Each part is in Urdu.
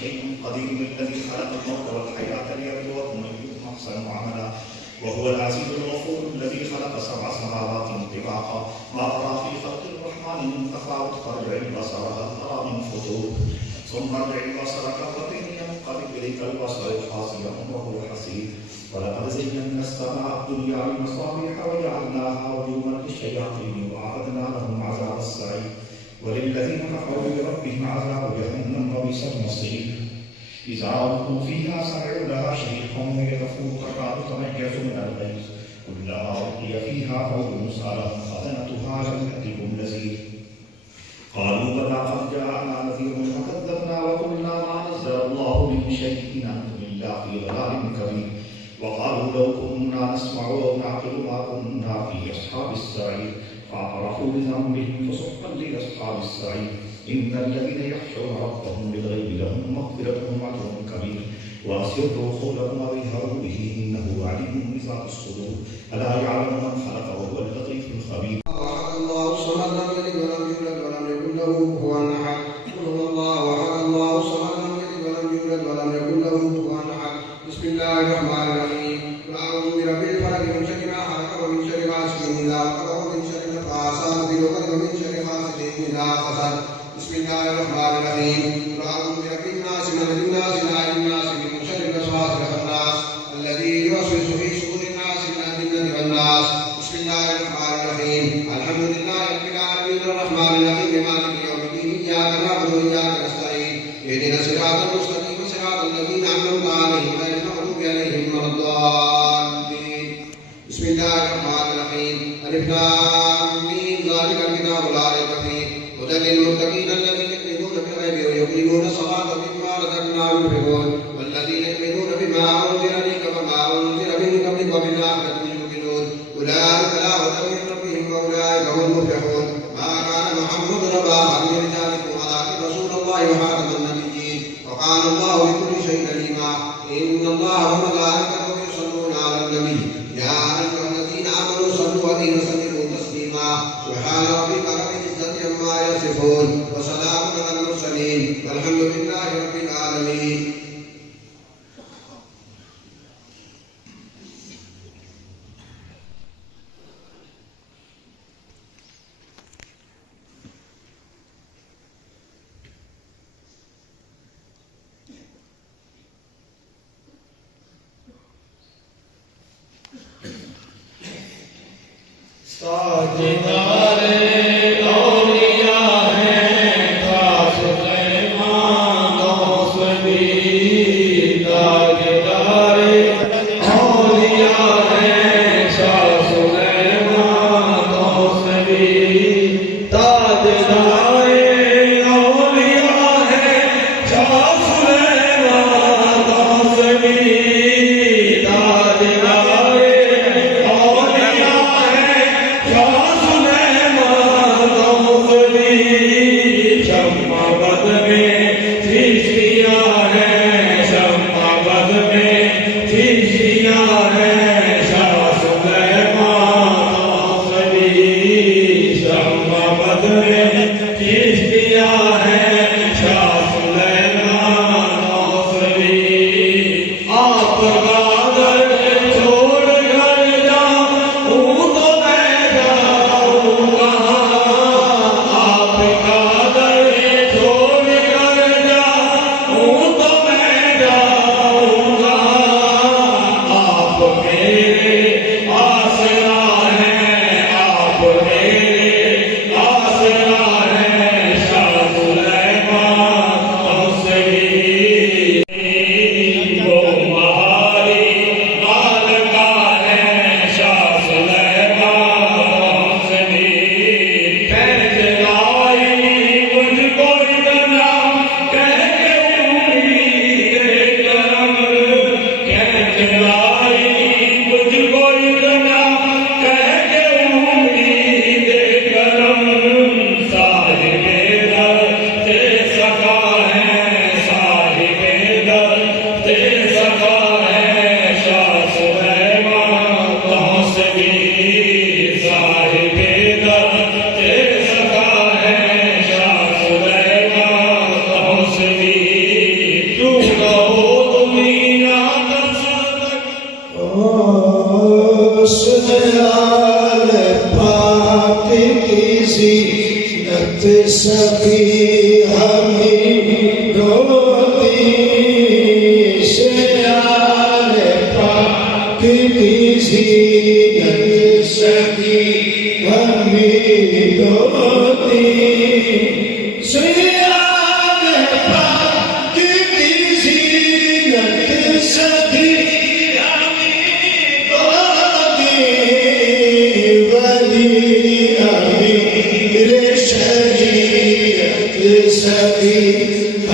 شيء قدير الذي خلق الموت والحياة ليبلوكم أيكم أحسن عملا وهو العزيز الغفور الذي خلق 7 سماوات طباقا ما ترى في خلق الرحمن من تفاوت فارجع البصر هل ترى من فطور ثم ارجع البصر كرتين ينقلب إليك البصر خاسئا وهو حسير ولقد زينا السماء الدنيا بمصابيح وجعلناها رجوما للشياطين وأعتدنا لهم عذاب السعير وللذين كفروا بربهم عذاب جهنم وبئس المصير إذا ألقوا فيها سمعوا لها شهيقا وهي تفور تكاد تميز من الغيظ كلما ألقي فيها فوج سألهم خزنتها ألم يأتكم نذير قالوا بلى قد جاءنا نذير فكذبنا وقلنا ما نزل الله من شيء إن أنتم إلا في ضلال كبير وقالوا لو كنا نسمع أو نعقل ما كنا في أصحاب السعير فاعترفوا بذنبهم فسحقا لأصحاب السعير إن الذين يخشون ربهم بالغيب لهم مغفرة وأجر كبير وأسروا قولهم واجهروا به إنه عليم بذات الصدور ألا يعلم من خلق وهو اللطيف الخبير. الله الصمد لم يلد ولم يولد ولم يكن له كفوا أحد. قل هو الله أحد الله الصمد لم يلد ولم يولد ولم يكن له كفوا أحد. بسم الله الرحمن الرحيم. قل أعوذ برب الفلق من شر ما خلق ومن شر غاسق إذا وقب ومن شر النفاثات في العقد ومن شر حاسد إذا حسد. بسم الله الرحمن الرحيم. قل أعوذ برب الناس ملك الناس إله الناس من شر الوسواس الخناس الذي يوسوس في صدور الناس من الجنة والناس. بسم الله الرحمن الرحيم. الحمد لله رب العالمين الرحمن الرحيم مالك يوم الدين إياك نعبد وإياك نستعين اهدنا الصراط المستقيم صراط الذين أنعمت عليهم غير المغضوب عليهم ولا الضالين. بسم الله الرحمن الرحيم. ألف لام ميم ذلك الكتاب لا ريب فيه هدى للمتقين الذين يؤمنون بالغيب ويقيمون الصلاة ومما رزقناهم ينفقون والذين يؤمنون بما أنزل إليك وما أنزل من قبلك وبالآخرة هم يوقنون أولئك لا هدى من ربهم وأولئك هم المفلحون. ما كان محمد أبا أحد من رجالكم ولكن رسول الله وخاتم النبيين وكان الله بكل شيء عليما. إن الله وملائكته يصلون على النبي يا أيها الذين آمنوا صلوا عليه وسلموا تسليما. سبحان ربك رب العزة عما يصفون وسلام على المرسلين والحمد لله رب العالمين. Amen.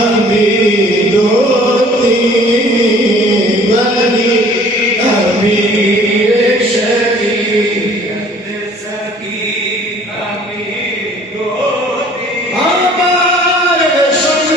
حميد الطيب أمير شكير حميد الطيب أمار شمس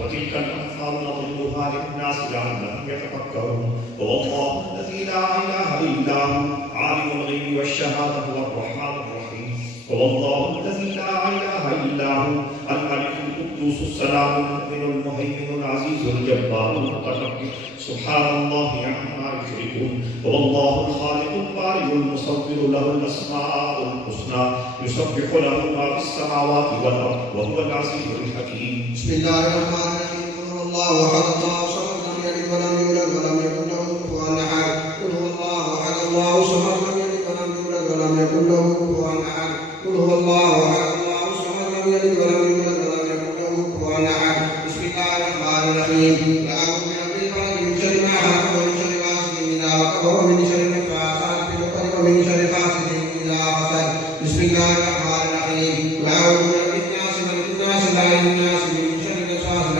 وتلك الأمثال نضربها للناس لعلهم يتفكرون والله الذي لا إله إلا هو عالم الغيب والشهادة هو الرحمن الرحيم والله الذي لا إله إلا هو الملك القدوس السلام المؤمن المهيمن العزيز الجبار المتكبر سبحان الله عما يشركون والله الخالق البارئ المصور له الأسماء الحسنى يسبح له ما في السماوات والأرض وهو العزيز الحكيم. بسم الله الرحمن الرحيم. قل هو الله أحد الله الصمد لم يلد ولم يولد ولم يكن له كفوا أحد. قل هو الله أحد الله الصمد لم يلد ولم يولد ولم يكن له كفوا أحد. قل هو الله أحد الله الصمد لم يلد ولم يولد ولم يكن له كفوا أحد. بسم الله الرحمن الرحيم. لا أعوذ برب الفلق من شر ما خلق ومن شر غاسق إذا وقب ومن شر النفاثات في العقد ومن شر حاسد إذا حسد. بسم الله الرحمن الرحيم. لا أعوذ برب الناس ملك الناس إله الناس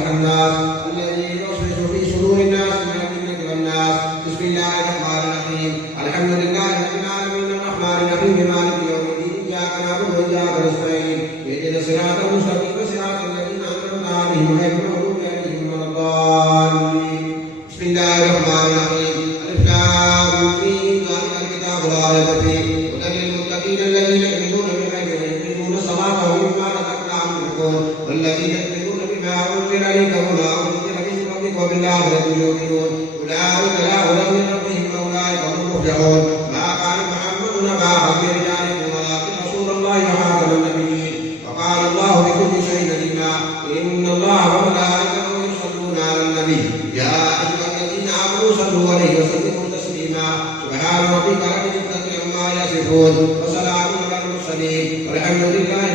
الناس الذي يوسوس في صدور الناس من الجنة والناس. بسم الله الرحمن الرحيم. الحمد لله رب العالمين الرحمن الرحيم مالك يوم الدين إياك نعبد وإياك نستعين اهدنا الصراط المستقيم صراط الذين أنعمت عليهم غير المغضوب عليهم ولا الضالين. بسم الله الرحمن الرحيم. ألف لام ميم ذلك الكتاب لا ريب فيه هدى للمتقين الذين يؤمنون بالغيب ويقيمون الصلاة ومما رزقناهم ينفقون والذين أنزل إليك وما أنزل من ربك وبالآخرة يؤمنون أولئك لا هدى من ربهم وأولئك هم المفلحون. ما كان محمد أبا أحد من رجالكم ولكن رسول الله وخاتم النبيين وقال الله بكل شيء عليما. إن الله وملائكته يصلون على النبي يا أيها الذين آمنوا صلوا عليه وسلموا تسليما. سبحان ربك رب العزة عما يصفون وسلام على المرسلين والحمد لله